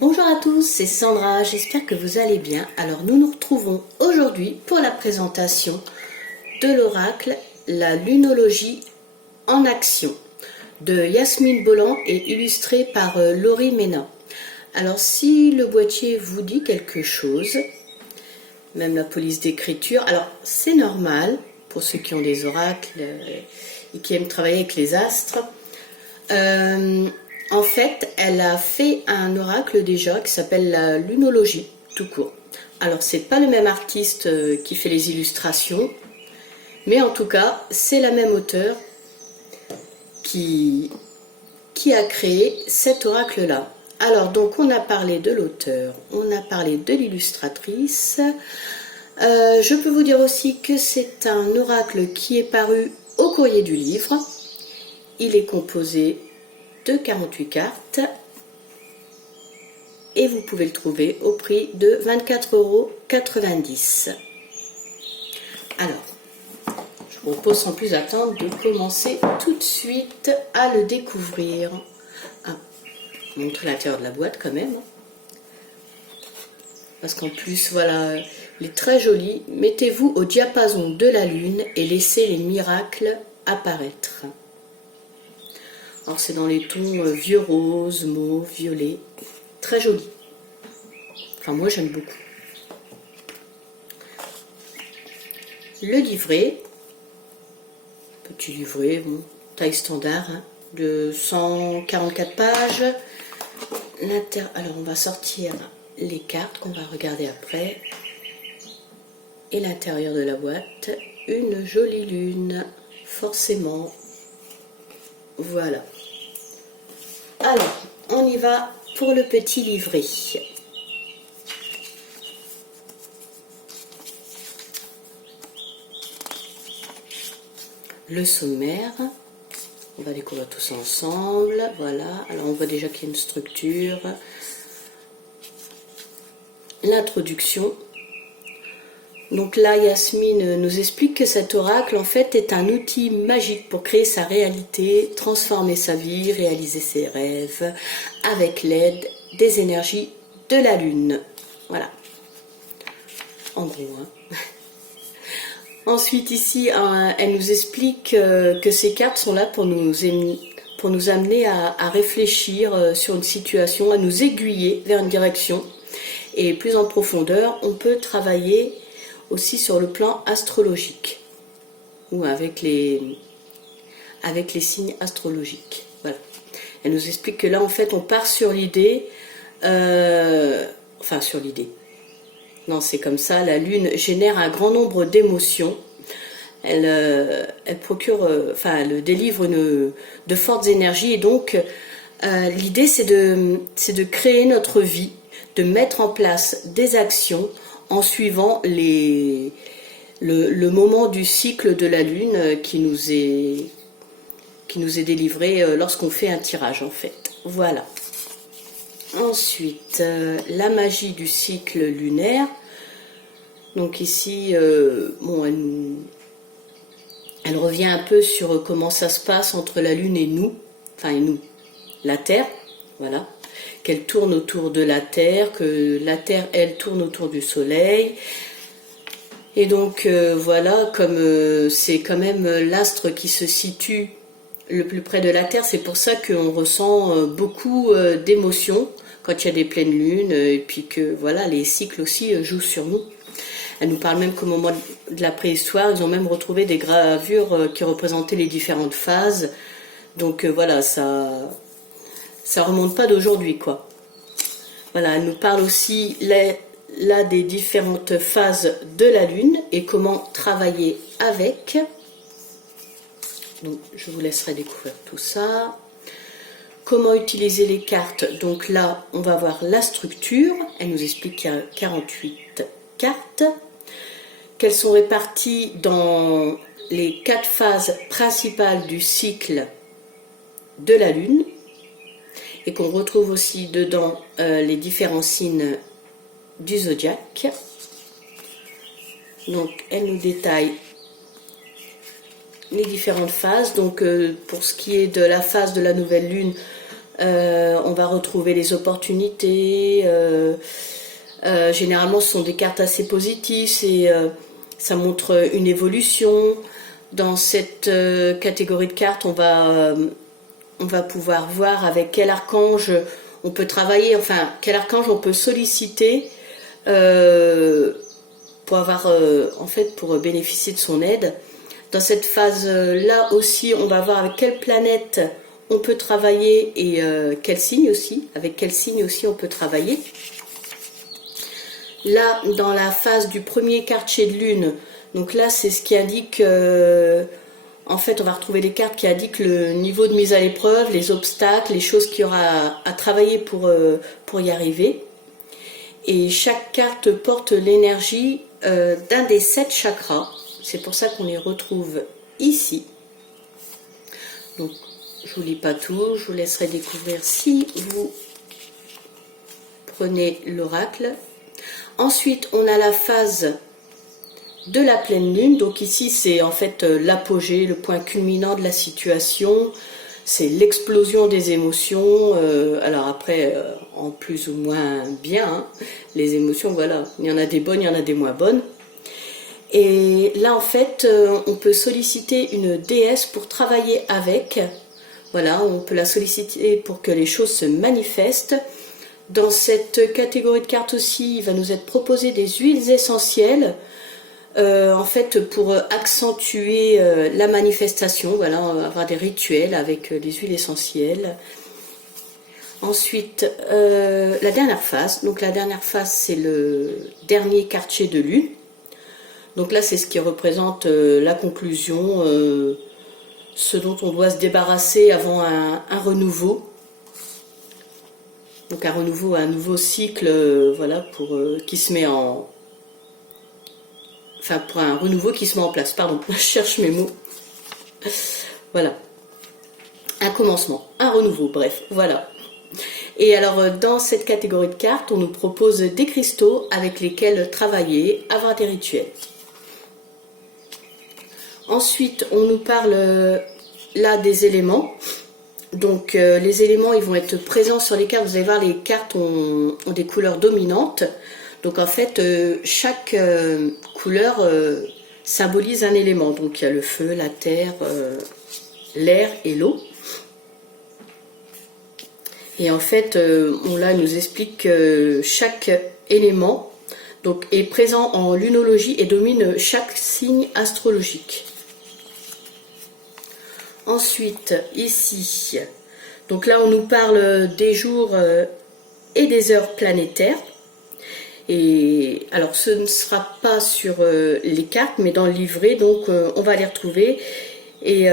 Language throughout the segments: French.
Bonjour à tous, c'est Sandra, j'espère que vous allez bien. Alors nous nous retrouvons aujourd'hui pour la présentation de l'oracle La lunologie en action de Yasmine Bolland et illustré par Laurie Ménin. Alors si le boîtier vous dit quelque chose, même la police d'écriture, alors c'est normal pour ceux qui ont des oracles et qui aiment travailler avec les astres. En fait, elle a fait un oracle déjà qui s'appelle la lunologie, tout court. Alors, c'est pas le même artiste qui fait les illustrations, mais en tout cas, c'est la même auteure qui a créé cet oracle-là. Alors, donc, on a parlé de l'auteur, on a parlé de l'illustratrice. Je peux vous dire aussi que c'est un oracle qui est paru au courrier du livre. Il est composé de 48 cartes et vous pouvez le trouver au prix de 24,90 €. Alors, je vous propose sans plus attendre de commencer tout de suite à le découvrir. Je montre l'intérieur de la boîte quand même, parce qu'en plus, voilà, il est très joli. Mettez-vous au diapason de la lune et laissez les miracles apparaître. Alors c'est dans les tons vieux rose, mauve, violet, très joli. Enfin moi j'aime beaucoup. Le livret, petit livret, bon, taille standard, hein, de 144 pages. Alors on va sortir les cartes qu'on va regarder après. Et l'intérieur de la boîte, une jolie lune, forcément. Voilà. Alors, on y va pour le petit livret. Le sommaire. On va découvrir tout ça ensemble. Voilà. Alors, on voit déjà qu'il y a une structure. L'introduction. Donc là, Yasmine nous explique que cet oracle, en fait, est un outil magique pour créer sa réalité, transformer sa vie, réaliser ses rêves, avec l'aide des énergies de la Lune. Voilà. En gros, hein. Ensuite, ici, elle nous explique que ces cartes sont là pour nous amener à réfléchir sur une situation, à nous aiguiller vers une direction. Et plus en profondeur, on peut travailler aussi sur le plan astrologique ou avec les signes astrologiques. Voilà. Elle nous explique que là en fait on part sur l'idée, sur l'idée. Non, c'est comme ça. La Lune génère un grand nombre d'émotions. Elle procure, elle délivre de fortes énergies et donc l'idée c'est de créer notre vie, de mettre en place des actions en suivant le moment du cycle de la Lune qui nous est délivré lorsqu'on fait un tirage en fait. Voilà. Ensuite, la magie du cycle lunaire. Donc ici, elle revient un peu sur comment ça se passe entre la Lune et nous, la Terre, voilà. Qu'elle tourne autour de la Terre, que la Terre, elle, tourne autour du Soleil. Et donc, voilà, comme c'est quand même l'astre qui se situe le plus près de la Terre, c'est pour ça qu'on ressent beaucoup d'émotions quand il y a des pleines lunes, et puis que, voilà, les cycles aussi jouent sur nous. Elle nous parle même qu'au moment de la préhistoire, ils ont même retrouvé des gravures qui représentaient les différentes phases. Donc, voilà, ça remonte pas d'aujourd'hui, quoi. Voilà, elle nous parle aussi là des différentes phases de la Lune et comment travailler avec. Donc, je vous laisserai découvrir tout ça. Comment utiliser les cartes. Donc là, on va voir la structure. Elle nous explique qu'il y a 48 cartes, qu'elles sont réparties dans les 4 phases principales du cycle de la Lune. Et qu'on retrouve aussi dedans les différents signes du zodiaque. Donc elle nous détaille les différentes phases. Donc pour ce qui est de la phase de la nouvelle lune, On va retrouver les opportunités. Généralement, ce sont des cartes assez positives. Ça montre une évolution. Dans cette catégorie de cartes, on va pouvoir voir avec quel archange on peut travailler, enfin, quel archange on peut solliciter pour avoir, en fait, pour bénéficier de son aide. Dans cette phase-là aussi, on va voir avec quelle planète on peut travailler et quel signe aussi, avec quel signe aussi on peut travailler. Là, dans la phase du premier quartier de lune, donc là, c'est ce qui indique, en fait, on va retrouver des cartes qui indiquent le niveau de mise à l'épreuve, les obstacles, les choses qu'il y aura à travailler pour y arriver. Et chaque carte porte l'énergie d'un des 7 chakras. C'est pour ça qu'on les retrouve ici. Donc, je vous lis pas tout, je vous laisserai découvrir si vous prenez l'oracle. Ensuite, on a la phase de la pleine lune. Donc ici, c'est en fait l'apogée, le point culminant de la situation. C'est l'explosion des émotions. Alors après, en plus ou moins bien, hein, les émotions, voilà. Il y en a des bonnes, il y en a des moins bonnes. Et là, en fait, on peut solliciter une déesse pour travailler avec. Voilà, on peut la solliciter pour que les choses se manifestent. Dans cette catégorie de cartes aussi, il va nous être proposé des huiles essentielles, en fait, pour accentuer la manifestation. Voilà, on va avoir des rituels avec des huiles essentielles. Ensuite, la dernière phase. Donc la dernière phase, c'est le dernier quartier de lune. Donc là, c'est ce qui représente la conclusion, ce dont on doit se débarrasser avant un renouveau. Donc un renouveau, un nouveau cycle, voilà, pour qui se met en... Enfin, pour un renouveau qui se met en place. Pardon, je cherche mes mots. Voilà. Un commencement, un renouveau, bref, voilà. Et alors, dans cette catégorie de cartes, on nous propose des cristaux avec lesquels travailler, avoir des rituels. Ensuite, on nous parle là des éléments. Donc les éléments, ils vont être présents sur les cartes. Vous allez voir, les cartes ont des couleurs dominantes. Donc en fait, chaque couleur symbolise un élément. Donc il y a le feu, la terre, l'air et l'eau. Et en fait, on là nous explique que chaque élément donc, est présent en lunologie et domine chaque signe astrologique. Ensuite, ici, donc là on nous parle des jours et des heures planétaires. Et alors ce ne sera pas sur les cartes, mais dans le livret, donc on va les retrouver et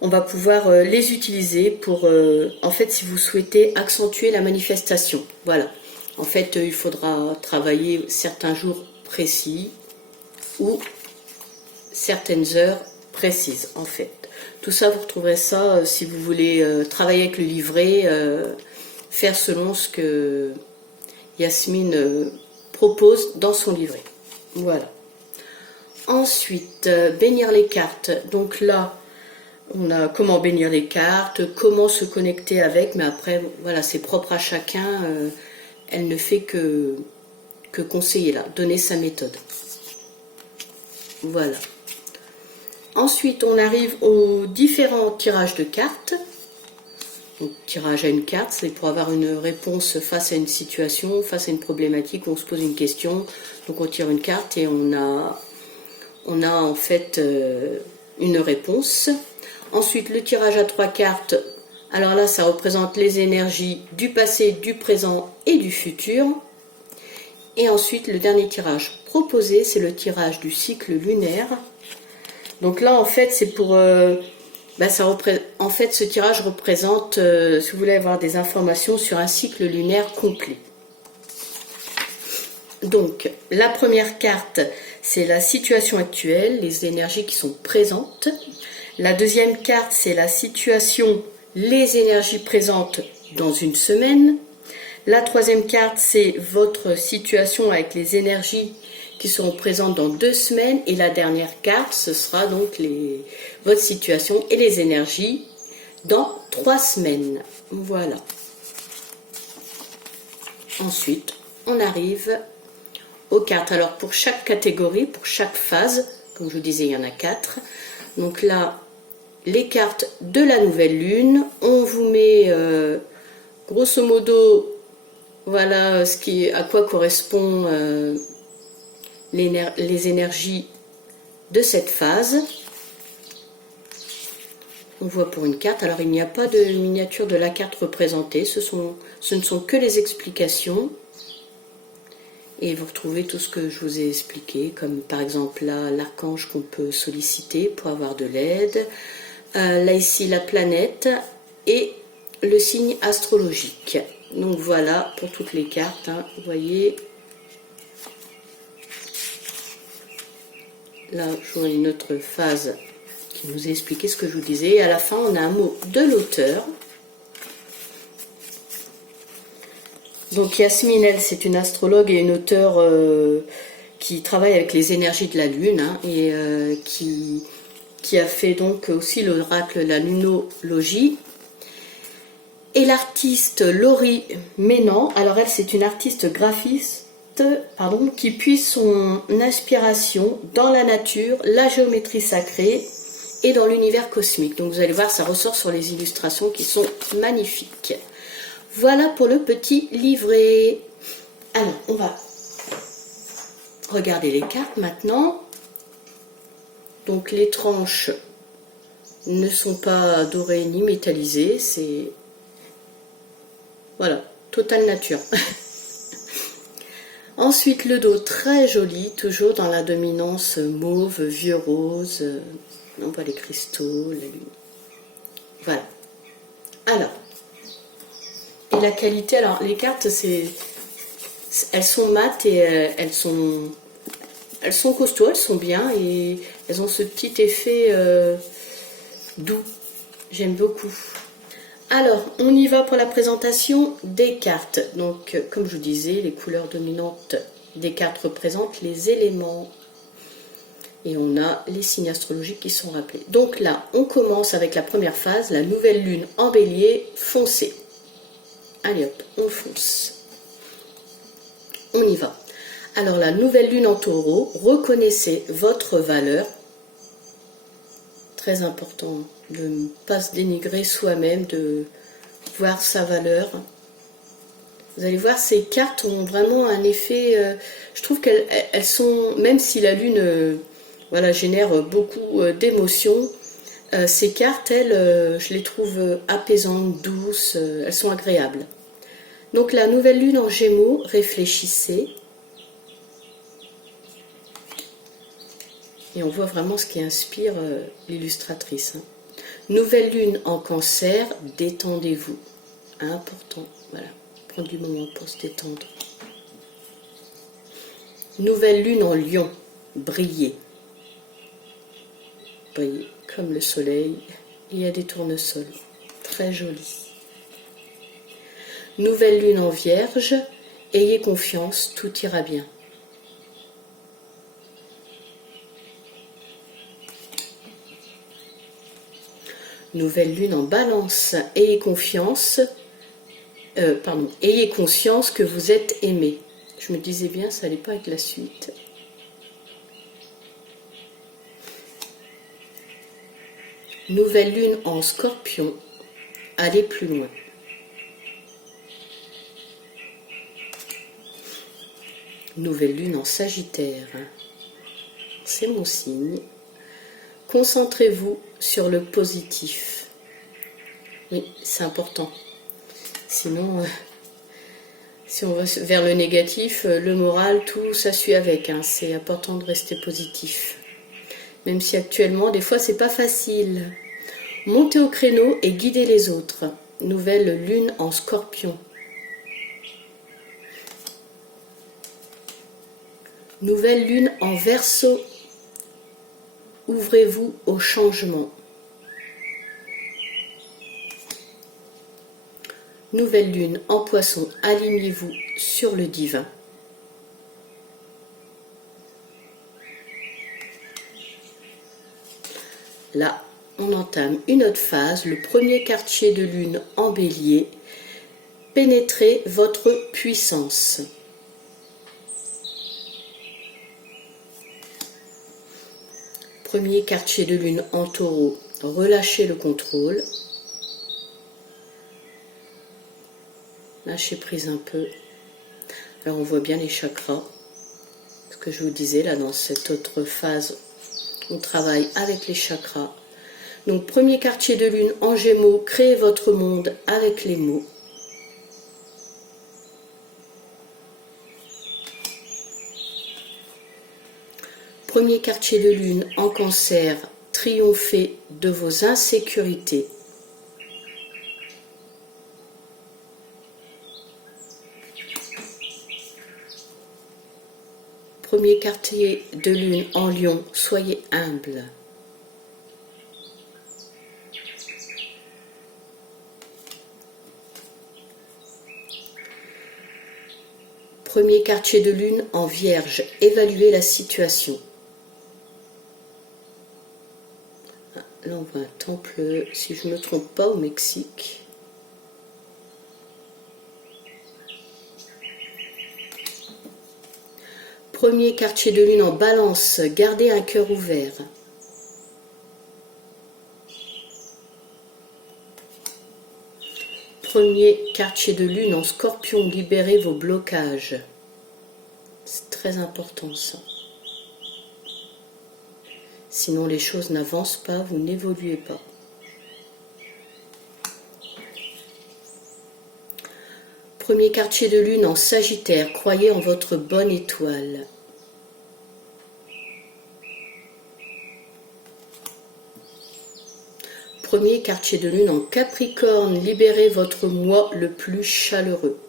on va pouvoir les utiliser pour, en fait, si vous souhaitez accentuer la manifestation. Voilà. En fait, il faudra travailler certains jours précis ou certaines heures précises, en fait. Tout ça, vous retrouverez ça si vous voulez travailler avec le livret, faire selon ce que Yasmine propose dans son livret. Voilà. Ensuite, bénir les cartes. Donc là, on a comment bénir les cartes, comment se connecter avec, mais après, voilà, c'est propre à chacun. Elle ne fait que conseiller là, donner sa méthode. Voilà. Ensuite, on arrive aux différents tirages de cartes. Donc, tirage à une carte, c'est pour avoir une réponse face à une situation, face à une problématique, on se pose une question. Donc, on tire une carte et on a en fait une réponse. Ensuite, le tirage à 3 cartes. Alors là, ça représente les énergies du passé, du présent et du futur. Et ensuite, le dernier tirage proposé, c'est le tirage du cycle lunaire. Donc là, en fait, c'est pour... en fait, ce tirage représente, si vous voulez avoir des informations sur un cycle lunaire complet. Donc, la première carte, c'est la situation actuelle, les énergies qui sont présentes. La deuxième carte, c'est la situation, les énergies présentes dans une semaine. La troisième carte, c'est votre situation avec les énergies qui seront présentes dans 2 semaines. Et la dernière carte, ce sera donc votre situation et les énergies dans 3 semaines. Voilà. Ensuite, on arrive aux cartes. Alors, pour chaque catégorie, pour chaque phase, comme je vous disais, il y en a 4. Donc là, les cartes de la nouvelle lune. On vous met, grosso modo, voilà à quoi correspond les énergies de cette phase. On voit pour une carte, alors il n'y a pas de miniature de la carte représentée, ce ne sont que les explications. Et vous retrouvez tout ce que je vous ai expliqué, comme par exemple là, l'archange qu'on peut solliciter pour avoir de l'aide. Là ici, la planète et le signe astrologique. Donc voilà pour toutes les cartes, hein, vous voyez. Là, je vois une autre phase qui nous a expliqué ce que je vous disais. Et à la fin, on a un mot de l'auteur. Donc Yasmine, elle, c'est une astrologue et une auteure qui travaille avec les énergies de la Lune, hein, et qui a fait donc aussi l'oracle, la lunologie. Et l'artiste Laurie Ménan, alors elle, c'est une artiste graphiste, qui puise son inspiration dans la nature, la géométrie sacrée et dans l'univers cosmique. Donc vous allez voir, ça ressort sur les illustrations qui sont magnifiques. Voilà pour le petit livret. Alors, on va regarder les cartes maintenant. Donc les tranches ne sont pas dorées ni métallisées, c'est... Voilà, totale nature. Ensuite, le dos très joli, toujours dans la dominance mauve, vieux rose. On voit les cristaux, la lune. Voilà. Alors, et la qualité, alors les cartes, elles sont mates et elles sont costauds, elles sont bien et elles ont ce petit effet doux. J'aime beaucoup. Alors, on y va pour la présentation des cartes. Donc, comme je vous disais, les couleurs dominantes des cartes représentent les éléments. Et on a les signes astrologiques qui sont rappelés. Donc là, on commence avec la première phase, la nouvelle lune en bélier foncé. Allez hop, on fonce. On y va. Alors la nouvelle lune en taureau, reconnaissez votre valeur. Très important de ne pas se dénigrer soi-même, de voir sa valeur. Vous allez voir, ces cartes ont vraiment un effet... je trouve qu'elles sont... Même si la lune voilà, génère beaucoup d'émotions, ces cartes, elles, je les trouve apaisantes, douces, elles sont agréables. Donc la nouvelle lune en Gémeaux, réfléchissez. Et on voit vraiment ce qui inspire l'illustratrice. Hein. Nouvelle lune en Cancer, détendez-vous. Important, voilà, prendre du moment pour se détendre. Nouvelle lune en Lion, brillez. Brillez comme le soleil. Il y a des tournesols, très jolis. Nouvelle lune en Vierge, ayez confiance, tout ira bien. Nouvelle lune en Balance, ayez confiance, ayez conscience que vous êtes aimé. Je me disais bien, ça n'allait pas avec la suite. Nouvelle lune en Scorpion, allez plus loin. Nouvelle lune en Sagittaire, c'est mon signe. Concentrez-vous sur le positif. Oui, c'est important. Sinon, si on va vers le négatif, le moral, tout ça suit avec. Hein. C'est important de rester positif. Même si actuellement, des fois, c'est pas facile. Montez au créneau et guidez les autres. Nouvelle lune en Scorpion. Nouvelle lune en Verseau. Ouvrez-vous au changement. Nouvelle lune en Poisson, alignez-vous sur le divin. Là, on entame une autre phase, le premier quartier de lune en bélier. Pénétrez votre puissance. Premier quartier de lune en taureau, relâchez le contrôle. Lâchez prise un peu. Alors on voit bien les chakras. Ce que je vous disais là dans cette autre phase, on travaille avec les chakras. Donc premier quartier de lune en Gémeaux, créez votre monde avec les mots. Premier quartier de lune en Cancer, triomphez de vos insécurités. Premier quartier de lune en Lion, soyez humble. Premier quartier de lune en Vierge, évaluez la situation. Là on voit un temple, si je ne me trompe pas, au Mexique. Premier quartier de lune en Balance, gardez un cœur ouvert. Premier quartier de lune en Scorpion, libérez vos blocages. C'est très important ça. Sinon les choses n'avancent pas, vous n'évoluez pas. Premier quartier de lune en Sagittaire, croyez en votre bonne étoile. Premier quartier de lune en Capricorne, libérez votre moi le plus chaleureux.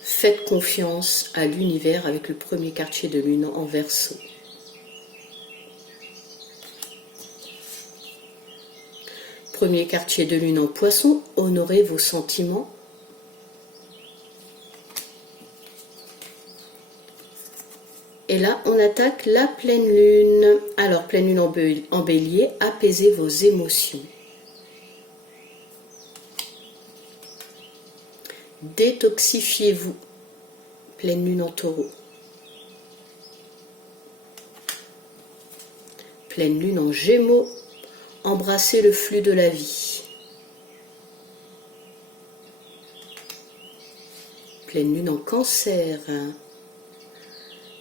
Faites confiance à l'univers avec le premier quartier de lune en Verseau. Premier quartier de lune en Poisson, honorez vos sentiments. Et là, on attaque la pleine lune. Alors, pleine lune en Bélier, apaisez vos émotions. Détoxifiez-vous. Pleine lune en Taureau. Pleine lune en Gémeaux, embrassez le flux de la vie. Pleine lune en Cancer,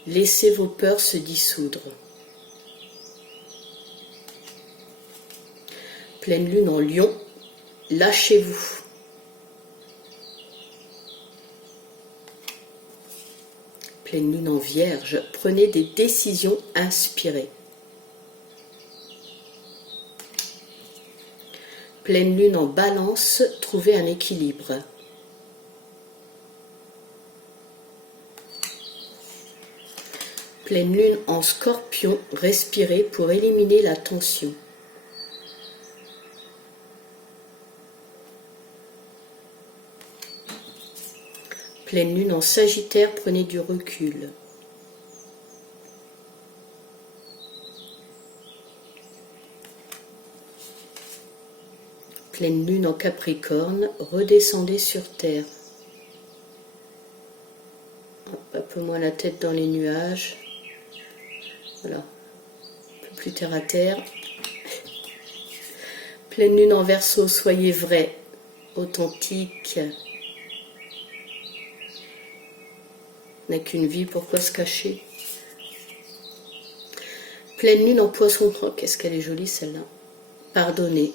laissez vos peurs se dissoudre. Pleine lune en Lion, lâchez-vous. Pleine lune en Vierge, prenez des décisions inspirées. Pleine lune en Balance, trouvez un équilibre. Pleine lune en Scorpion, respirez pour éliminer la tension. Pleine lune en Sagittaire, prenez du recul. Pleine lune en Capricorne, redescendez sur terre. Un peu moins la tête dans les nuages. Voilà, un peu plus terre à terre. Pleine lune en Verseau, soyez vrai, authentique. On n'a qu'une vie, pourquoi se cacher? Pleine lune en Poisson, oh, qu'est-ce qu'elle est jolie celle-là. Pardonnez.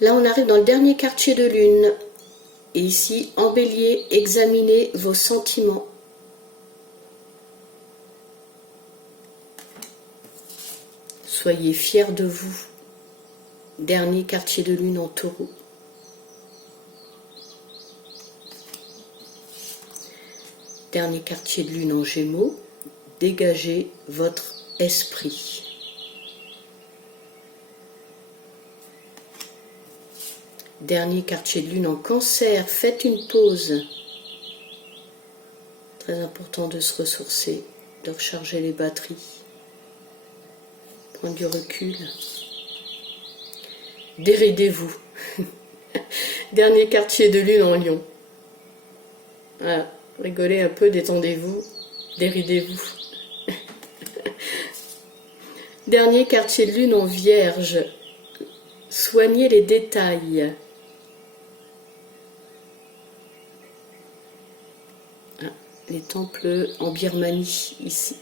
Là, on arrive dans le dernier quartier de lune. Et ici, en Bélier, examinez vos sentiments. Soyez fiers de vous. Dernier quartier de lune en Taureau. Dernier quartier de lune en Gémeaux. Dégagez votre esprit. Dernier quartier de lune en Cancer, faites une pause. Très important de se ressourcer, de recharger les batteries, prendre du recul. Déridez-vous. Dernier quartier de lune en Lion. Voilà, rigolez un peu, détendez-vous, déridez-vous. Dernier quartier de lune en Vierge. Soignez les détails. Les temples en Birmanie, ici.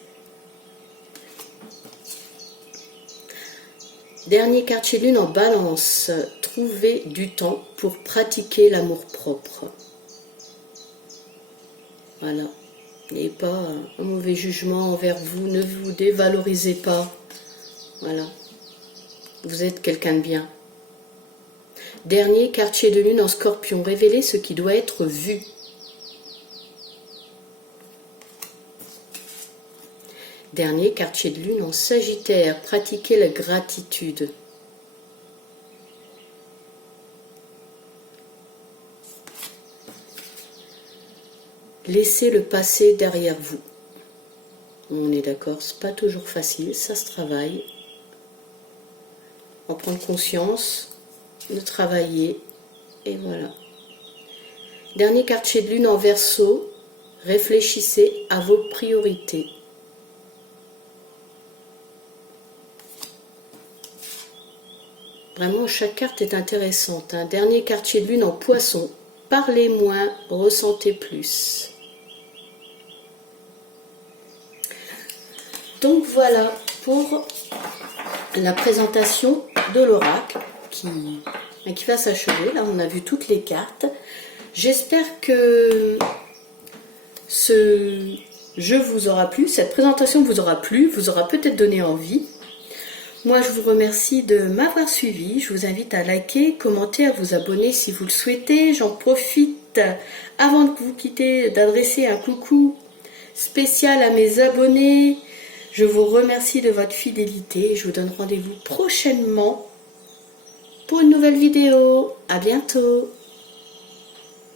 Dernier quartier de lune en Balance. Trouvez du temps pour pratiquer l'amour-propre. Voilà. N'ayez pas un mauvais jugement envers vous. Ne vous dévalorisez pas. Voilà. Vous êtes quelqu'un de bien. Dernier quartier de lune en Scorpion. Révélez ce qui doit être vu. Dernier quartier de lune en Sagittaire, pratiquez la gratitude. Laissez le passé derrière vous. On est d'accord, c'est pas toujours facile, ça se travaille. En prendre conscience, de travailler, et voilà. Dernier quartier de lune en Verseau, réfléchissez à vos priorités. Vraiment, chaque carte est intéressante. Un dernier quartier de lune en Poisson. Parlez moins, ressentez plus. Donc voilà pour la présentation de l'oracle qui va s'achever. Là, on a vu toutes les cartes. J'espère que ce jeu vous aura plu, cette présentation vous aura plu, vous aura peut-être donné envie. Moi, je vous remercie de m'avoir suivi. Je vous invite à liker, commenter, à vous abonner si vous le souhaitez. J'en profite, avant de vous quitter, d'adresser un coucou spécial à mes abonnés. Je vous remercie de votre fidélité. Je vous donne rendez-vous prochainement pour une nouvelle vidéo. À bientôt.